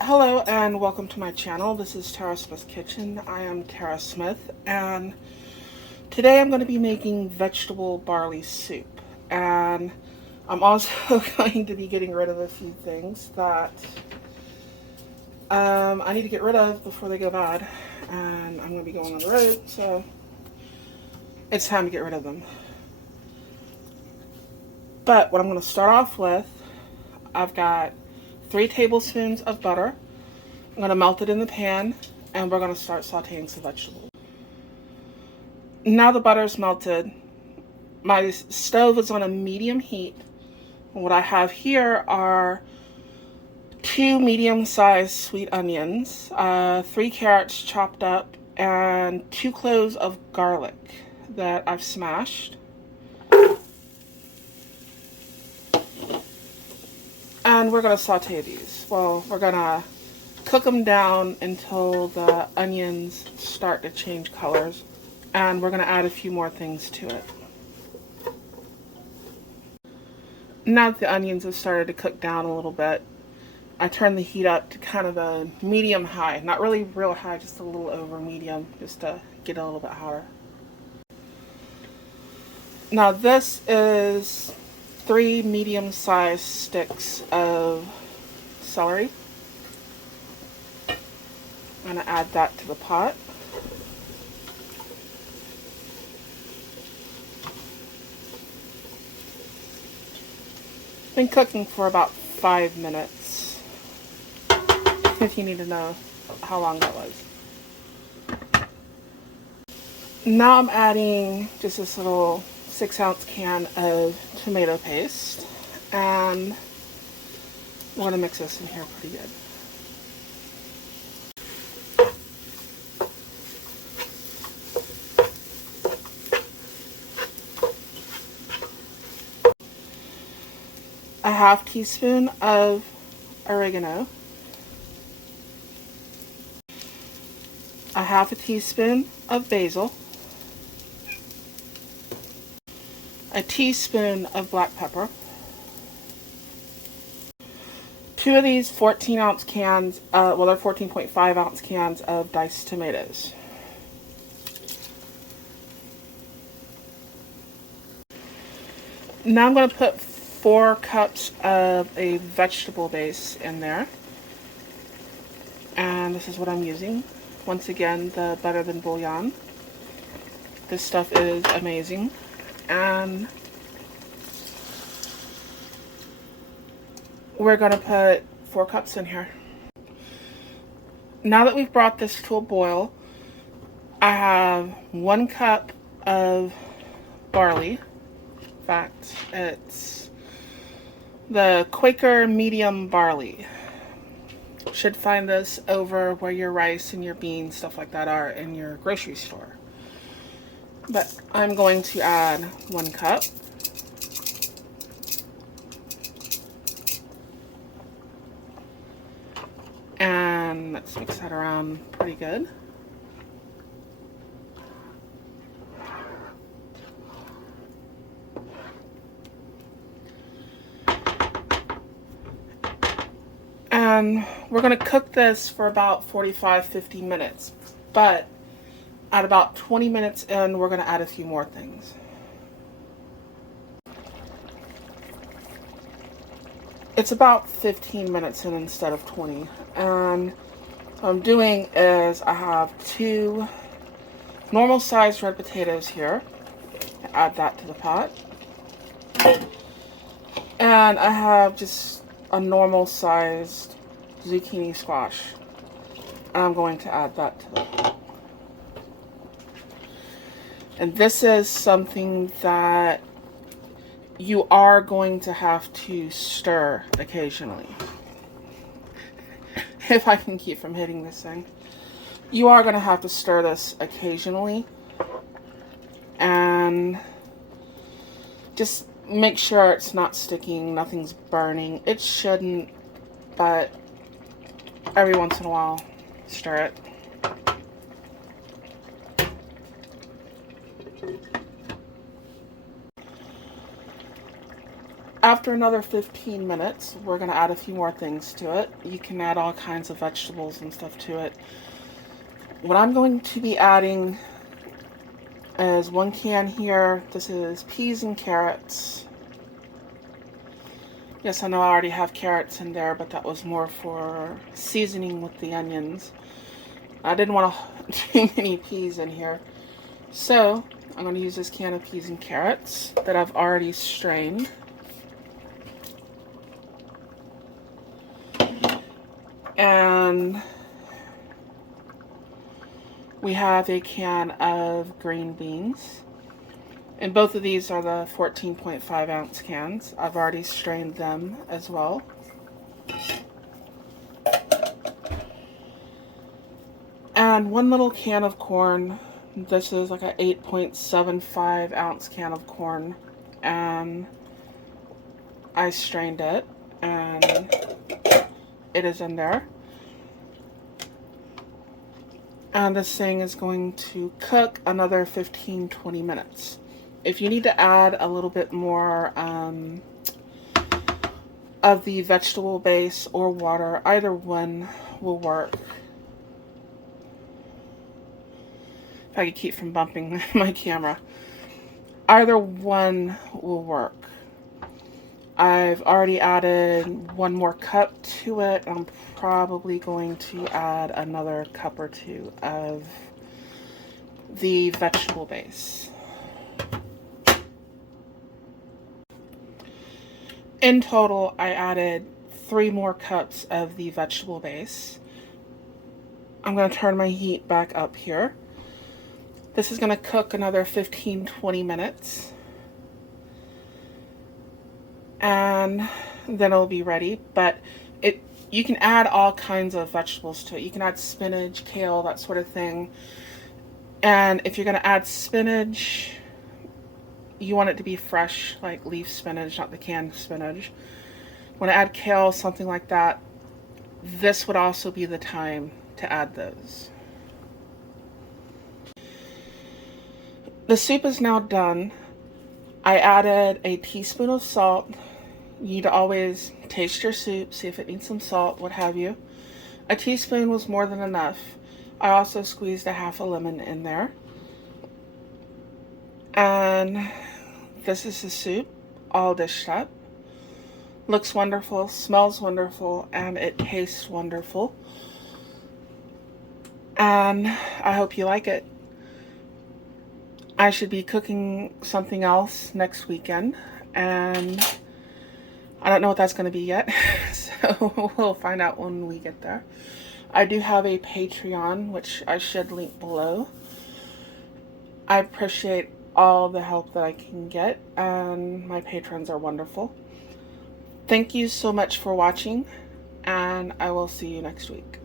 Hello and welcome to my channel. This is Tara Smith's Kitchen. I am Tara Smith and today I'm going to be making vegetable barley soup. And I'm also going to be getting rid of a few things that I need to get rid of before they go bad. And I'm going to be going on the road, so it's time to get rid of them. But what I'm going to start off with, I've got 3 tablespoons of butter. I'm going to melt it in the pan, and we're going to start sauteing some vegetables. Now the butter's melted, my stove is on a medium heat. What I have here are 2 medium-sized sweet onions, 3 carrots chopped up, and 2 cloves of garlic that I've smashed. And we're going to saute these. Well, we're going to cook them down until the onions start to change colors. And we're going to add a few more things to it. Now that the onions have started to cook down a little bit, I turn the heat up to kind of a medium high. Not really real high, just a little over medium, just to get a little bit hotter. Now this is 3 medium-sized sticks of celery. I'm going to add that to the pot. Been cooking for about 5 minutes, if you need to know how long that was. Now I'm adding just this little 6-ounce can of tomato paste, and I'm going to mix this in here pretty good. A half teaspoon of oregano, a half a teaspoon of basil, a teaspoon of black pepper, 2 of these 14-ounce cans, they're 14.5-ounce cans of diced tomatoes. Now I'm going to put 4 cups of a vegetable base in there. And this is what I'm using. Once again, the Better Than Bouillon. This stuff is amazing. And we're going to put 4 cups in here. Now that we've brought this to a boil, I have 1 cup of barley. In fact, it's the Quaker medium barley. Should find this over where your rice and your beans, stuff like that, are in your grocery store. But I'm going to add 1 cup. And let's mix that around pretty good. And we're going to cook this for about 45-50 minutes. But at about 20 minutes in, we're going to add a few more things. It's about 15 minutes in instead of 20. And what I'm doing is I have 2 normal-sized red potatoes here. Add that to the pot. And I have just a normal-sized zucchini squash. And I'm going to add that to the pot. And this is something that you are going to have to stir occasionally. If I can keep from hitting this thing. You are going to have to stir this occasionally. And just make sure it's not sticking, nothing's burning. It shouldn't, but every once in a while, stir it. After another 15 minutes, we're going to add a few more things to it. You can add all kinds of vegetables and stuff to it. What I'm going to be adding is 1 can here. This is peas and carrots. Yes, I know I already have carrots in there, but that was more for seasoning with the onions. I didn't want too many peas in here. So I'm going to use this can of peas and carrots that I've already strained. And we have a can of green beans. And both of these are the 14.5 ounce cans. I've already strained them as well. And 1 little can of corn. This is like a 8.75 ounce can of corn. And I strained it. And it is in there. And this thing is going to cook another 15-20 minutes. If you need to add a little bit more of the vegetable base or water, either one will work. If I could keep from bumping my camera. Either one will work. I've already added 1 more cup to it. I'm probably going to add another cup or 2 of the vegetable base. In total, I added 3 more cups of the vegetable base. I'm going to turn my heat back up here. This is going to cook another 15-20 minutes. And then it'll be ready. But you can add all kinds of vegetables to it. You can add spinach, kale, that sort of thing. And if you're going to add spinach, you want it to be fresh, like leaf spinach, not the canned spinach. When I add kale, something like that, this would also be the time to add those. The soup is now done. I added a teaspoon of salt. You need to always taste your soup, see if it needs some salt, what have you. A teaspoon was more than enough. I also squeezed a half a lemon in there. And this is the soup, all dished up. Looks wonderful, smells wonderful, and it tastes wonderful. And I hope you like it. I should be cooking something else next weekend, and I don't know what that's going to be yet, so we'll find out when we get there. I do have a Patreon, which I should link below. I appreciate all the help that I can get, and my patrons are wonderful. Thank you so much for watching, and I will see you next week.